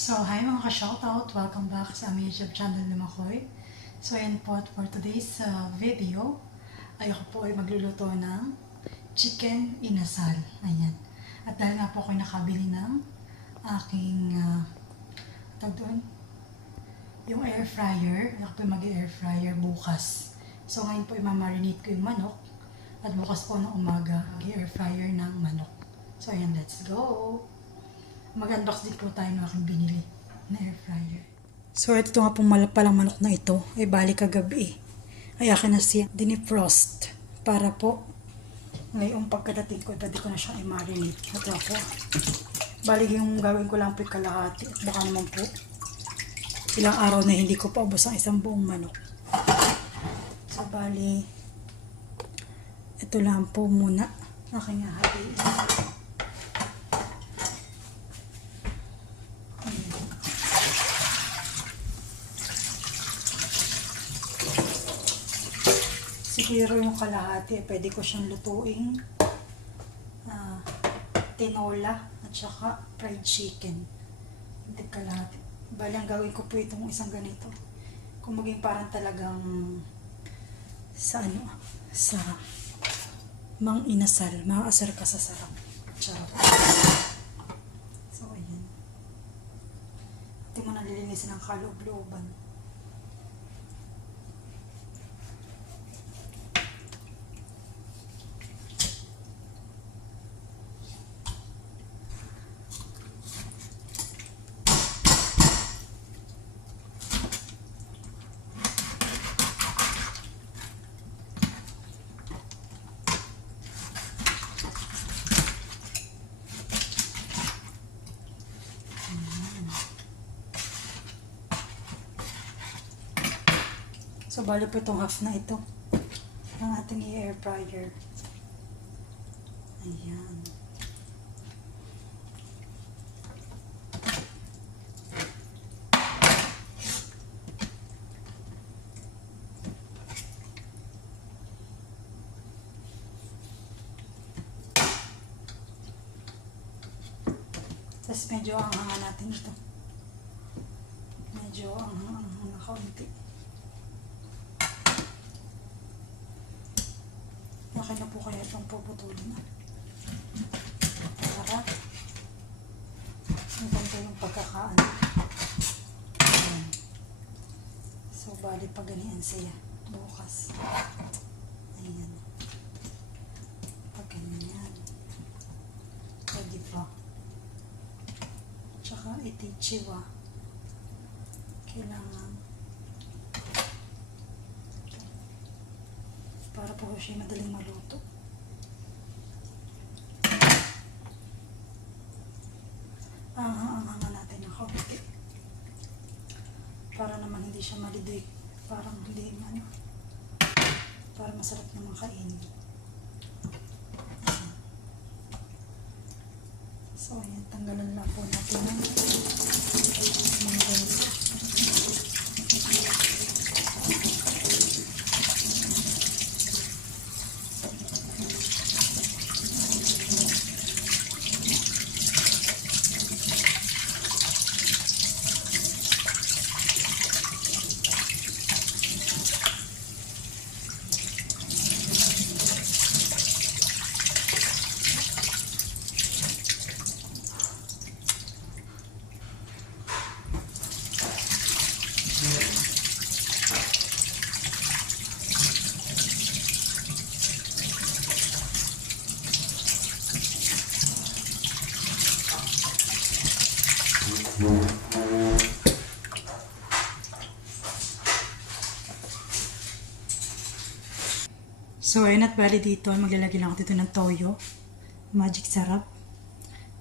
So, hi mga ka-shoutout! Welcome back sa aming YouTube channel ni Makoy. So, ayan po, at for today's video, ay ako po ay magluluto ng chicken inasal. Ayan. At dahil nga po ako nakabili ng aking, tawag doon, yung air fryer. Ako po ay mag-air fryer bukas. So, ngayon po i-marinate ko yung manok. At bukas po ng umaga, mag-air fryer ng manok. So, ayan, let's go! Mag-unbox din po tayo ng aking binili na air fryer. So, ito nga pong palang manok na ito ay bali kagabi. Ay akin na siya dinifrost para po ngayong pagkadating ko, pwede ko na siyang i-marinate. Ito ako. Bali yung gawin ko lang po yung kalahati. At baka naman po ilang araw na hindi ko pa ubos ang isang buong manok. So, bali ito lang po muna aking hahatiin. Siguro yung kalahati, pwede ko siyang lutuing tinola at saka fried chicken. Hindi kalahati. Bali, ang gawin ko po itong isang ganito. Kung maging parang talagang sa mang inasal, maaasar ka sa sarap. Charot. So, ayan. Hindi mo nalilinisin ang kaloob-looban. So, bali po itong half na ito ng ating air fryer. Ayan. Tapos medyo anghangan natin ito. Medyo anghangan na kaunti. Okay na po kaya itong puputulin. Para maganda yung pagkakaan. Ayan. So, bali pa ganiyan siya bukas. Ayan. Pag ganyan. Pwede pa. Tsaka itichiwa. Kailangan para po siya madaling maluto. Anghangan natin ng kaunti. Para naman hindi siya malidig. Parang hindi para masarap naman kainin. So, ayan. Tanggalan lang po natin ng manggol. So, ayun at bali dito, maglalagay lang ako dito ng toyo, magic sarap,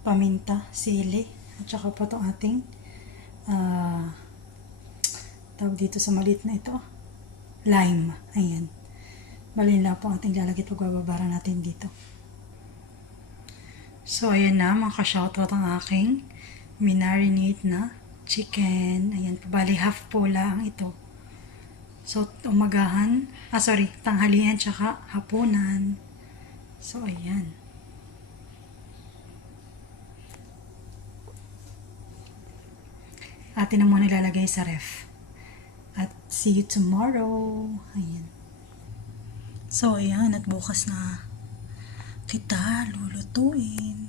paminta, sili, at saka po itong ating tawag dito sa maliit na ito, lime. Ayan. Bali lang po ang ating lalagay at pagbababara natin dito. So, ayan na mga ka-shoutout ang aking minarinate na chicken. Ayan, bali half po lang ito. So, tanghalian tsaka hapunan. So, ayan. atin na muna ilalagay sa ref. At see you tomorrow. Ayan. So, ayan. At bukas na kita lulutuin.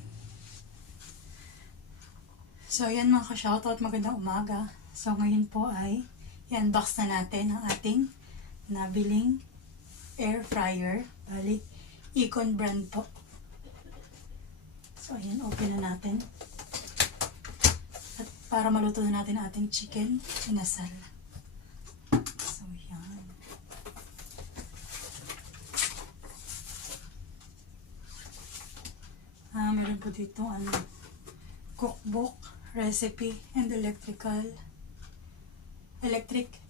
So, ayan mga ka-shoutout. Magandang umaga. So, ngayon po ay i-unbox na natin ang ating nabiling air fryer. Bali, Econ brand po. So, ayan. Open na natin. At para maluto na natin ang ating chicken inasal. So, ayan. Meron po dito cookbook, recipe, and electric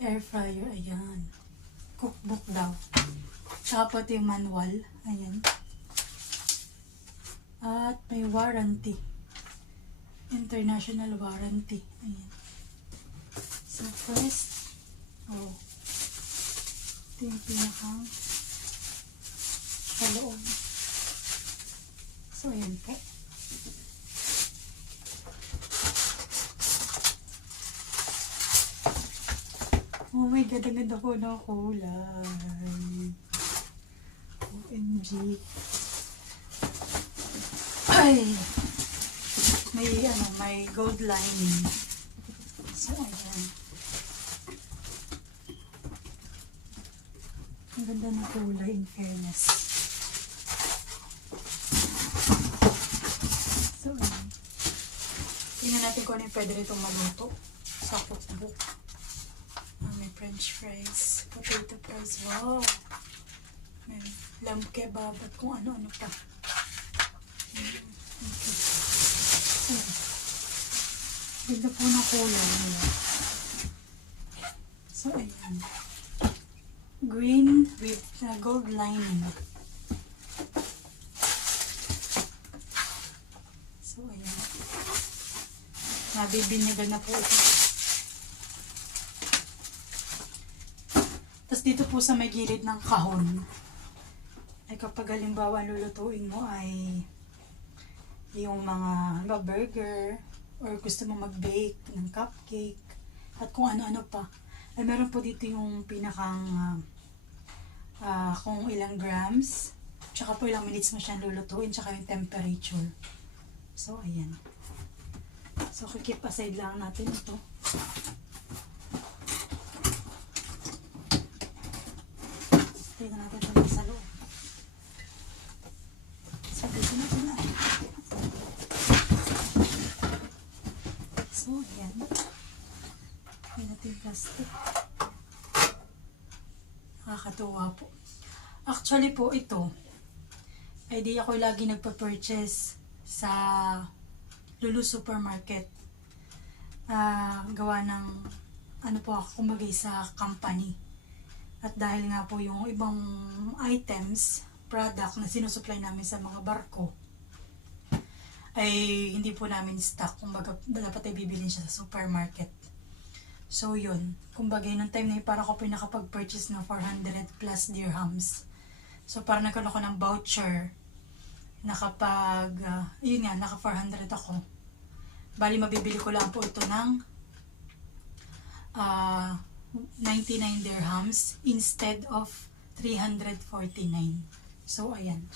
air fryer. Ayan. Cookbook daw. Tsaka po ito yung manual. Ayan. At may warranty. International warranty. Ayan. So first, ito yung pinakang sa loob. So ayan po. Oh my God, ang ganda po ng kulay. OMG. Ay! May gold lining. So, ayan. Ang ganda ng kulay, in fairness. So, ayan. Tingnan natin kung ano yung pwede rin maluto sa cookbook. May french fries, potato fries, wow! May lamb kebab at kung ano-ano pa. Okay. Ganda po na kulay nila. So, ayan. Green with gold lining. So, ayan. Nabibinyagan na po ito. Tapos dito po sa may gilid ng kahon, ay kapag halimbawa lulutuin mo ay yung mga burger or gusto mo mag-bake ng cupcake at kung ano-ano pa, ay meron po dito yung pinakang kung ilang grams, tsaka po ilang minutes mo siyang lulutuin, tsaka yung temperature. So, ayan. So, keep aside lang natin ito. Tingnan natin ito sa loob. So, dito natin na. So, ayan. May natin plastic. Nakakatuwa po. Actually po, ito, ay di ako lagi nagpa-purchase sa Lulu Supermarket. Gawa ng, po ako, kumagay sa company. At dahil nga po yung ibang items, product na sinusupply namin sa mga barko, ay hindi po namin stock. Kumbaga, dapat ay bibilin siya sa supermarket. So, yun. Kumbaga, nung time na yun, para ako pinakapag-purchase ng 400 plus dirhams. So, para nagkaroon ako ng voucher na kapag, yun nga, naka 400 ako. Bali, mabibili ko lang po ito ng 99 dirhams instead of 349. So, ayan.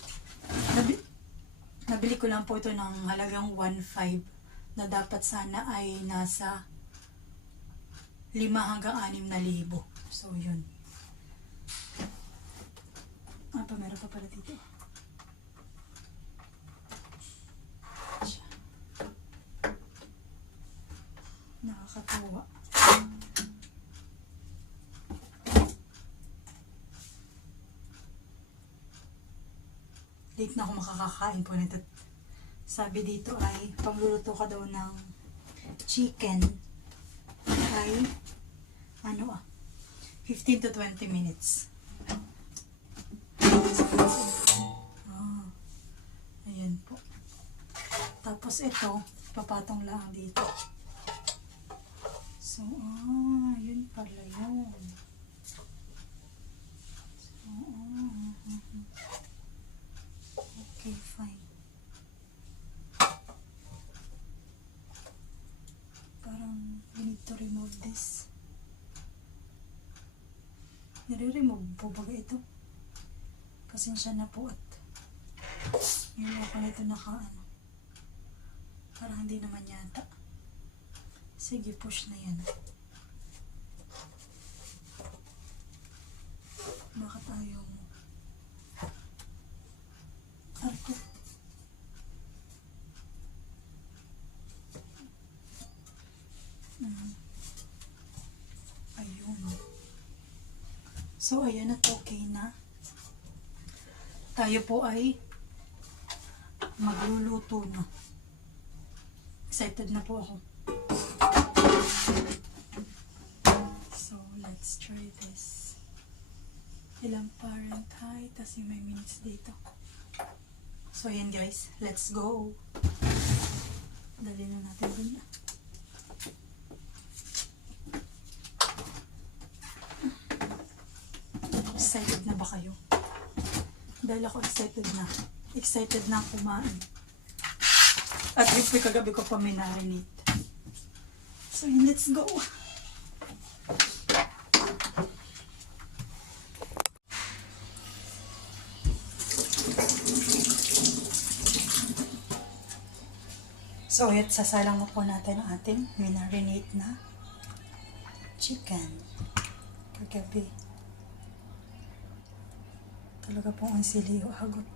Nabili ko lang po ito ng halagang 1.5 na dapat sana ay nasa 5 hanggang 6,000. So, yun. Meron pa pala dito. Nakakatawa. Late na ako makakakain po nito. Sabi dito ay pagluluto ka daw ng chicken ay 15 to 20 minutes. Ayan po. Tapos ito, papatong lang dito. So, yun pala yun. So, okay, fine. Parang ganito. to remove this. Nire-remove po ba ito? Pasensya na po at yung ako nito parang hindi naman yata. Sige, push na yan. Bakit ayaw mo? Arko. Ayun. So, ayan at okay na. Tayo po ay magluluto na. Excited na po ako. So, let's try this. Ilang Fahrenheit, tas yung may minutes dito. So, ayan guys. Let's go. Dali na natin dun na. Excited na ba kayo? Dahil ako excited na. Excited na kumain. At least kagabi ko pa minarinate. So yun, let's go! So yun, sasalang na po natin ang ating minarinate na chicken. Kagabi. Talaga po ang sili o agot.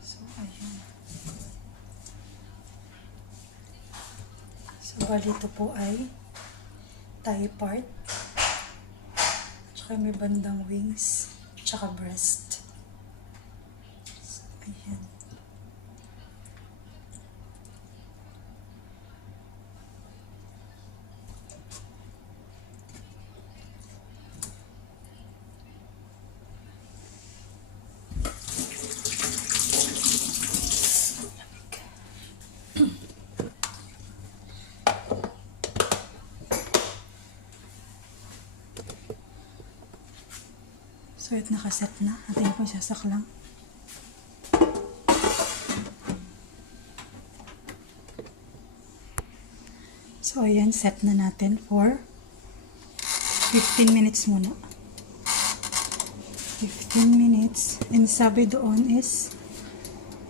So, ayun. So, bali ito po ay thigh part. Tsaka may bandang wings. Tsaka breast. So, ayan. So, ito nakaset na. Atin po isasaklang. So, ayan. Set na natin for 15 minutes muna. 15 minutes. And sabi doon is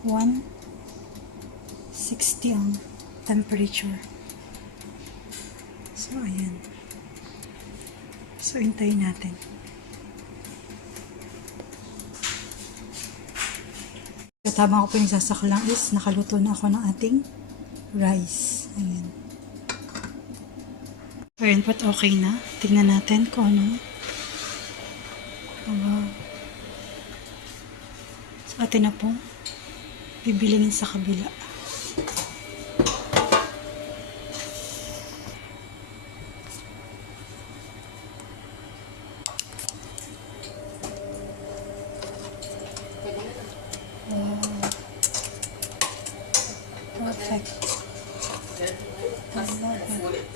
160 ang temperature. So, ayan. So, hintayin natin. At habang ako pinasasaklang is nakaluto na ako ng ating rice. Ayan. So, ayan po, okay na. Tingnan natin kung ano. Wow. So, atin na po bibilingin sa kabila. Perfect. I love it.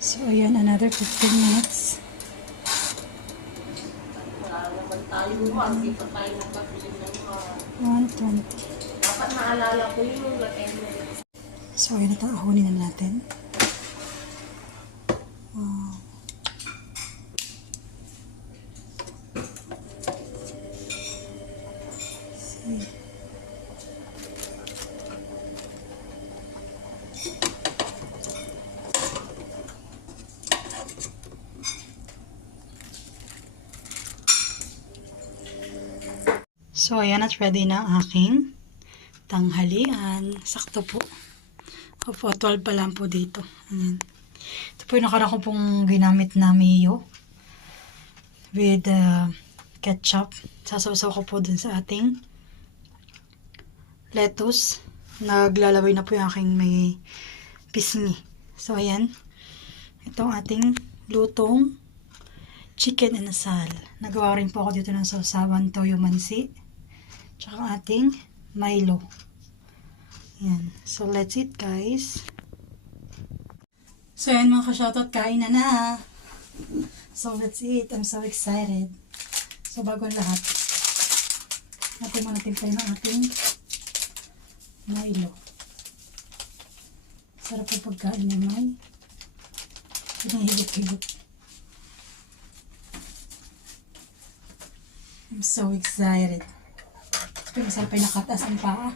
So, ayan, another 15 minutes. 120. Dapat naalala ko yung So, ayan, nataahunin na natin. Wow. See. So, ayan at ready na ang aking tanghalian. Sakto po. Opo, 12 pa lang po dito. Ayan. Ito po yung nakaraan ko pong ginamit na mayo with ketchup. Sasawsaw ko po dun sa ating lettuce. Naglalaway na po yung aking may pisngi. So, ayan. Ito ang ating lutong chicken inasal. Nagawa rin po ako dito ng sausawan toyo mansi. Tsaka ating Milo. Yan. So, let's eat, guys. So, yan mga ka-shoutout, kain na na. So, let's eat. I'm so excited. So, bago ang lahat, natin muna timpay ng ating Milo. Sarap po pagkain ni May. Hinihigop-higop. I'm so excited. Ito masarap ay nakataas ang paa.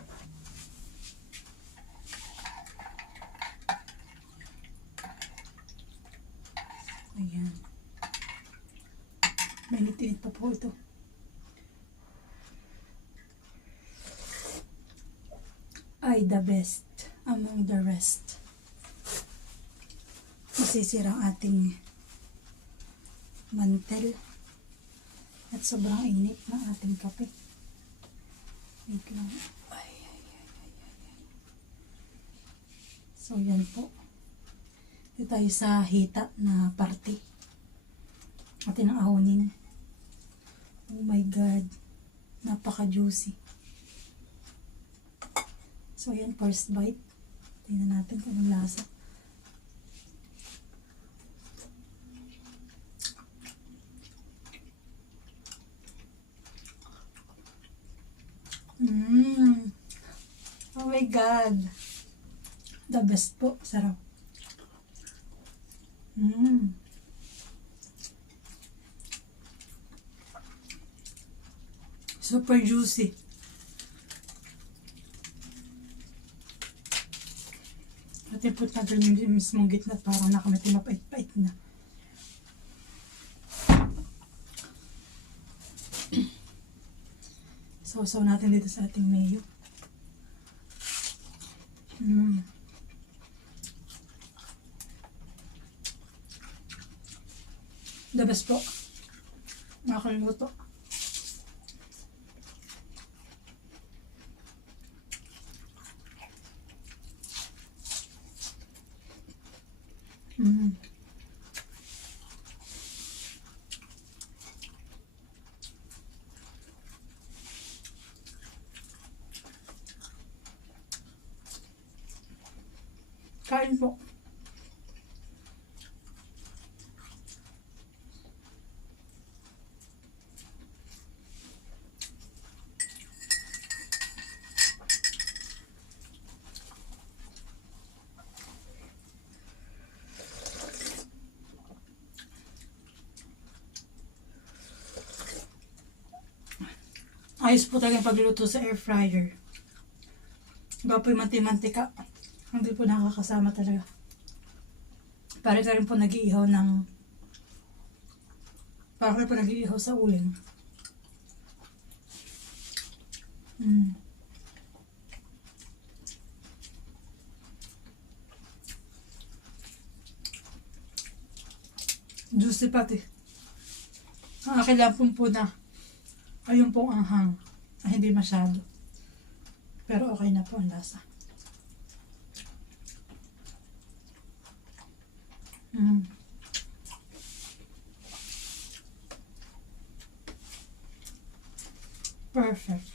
Ayan. Mainit-init pa po ito. Ay, the best among the rest. Masisira ang ating mantel. At sobrang init ng ating kape. Wait lang. Ay. So, yan po. Ito tayo sa hita na party. Atin ang ahonin. Oh my God. Napaka-juicy. So, yan. First bite. Tingnan natin kung anong lasa. Oh my God. The best po. Sarap. Super juicy. At ipot natin yung mismong gitna parang nakamit yung mapait-pait na. So natin dito sa ating mayo. The best po. Makakalimuto. Kain po. Ayos po talaga yung pagluluto sa air fryer. Iba po yung manti-mantika. Hindi po nakakasama talaga. Para ka rin po nag-iihaw ng... Para ka rin po nag-iihaw sa uling. Juicy pati. Ang akin lang po na ayun pong anghang. Hindi masyado. Pero okay na po ang lasa. Perfect.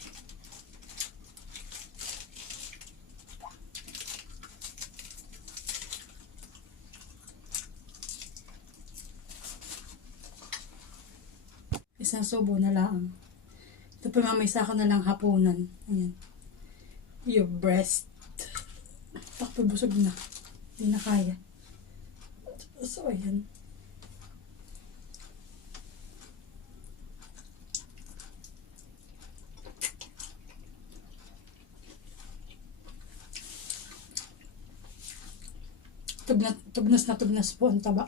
Isang subo na lang. Ito po mamaya ko na lang hapunan. Ayan. Your breast. Takpo busog na. Hindi na kaya. So, ayan. Tugnas na tugnas po ang taba.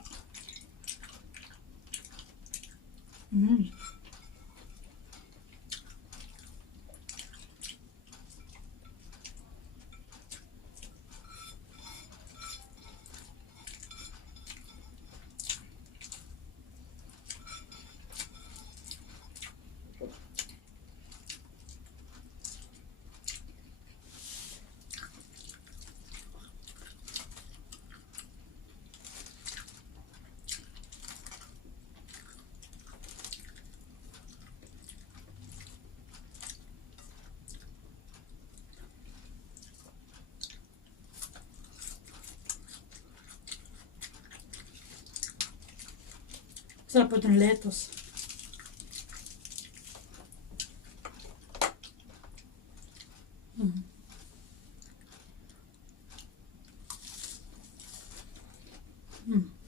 Sarap po itong lettuce. Mm. Mm.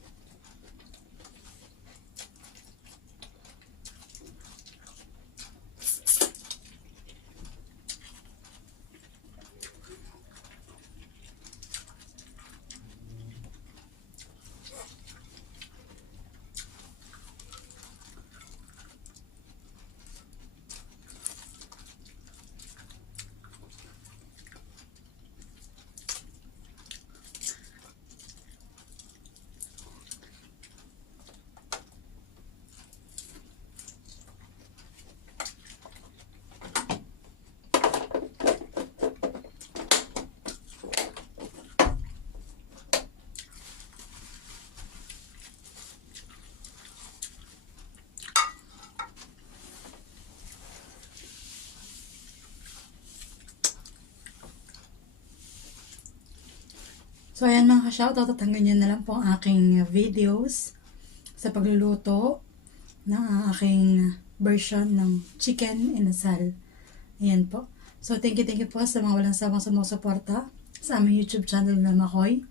So, ayan mga ka-shoutout at hanggang yan na lang po ang aking videos sa pagluluto ng aking version ng chicken inasal. Ayan po. So, thank you po sa mga walang sawang sumusuporta sa aming YouTube channel na Makoy.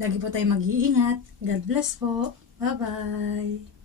Lagi po tayo mag-iingat. God bless po. Bye-bye!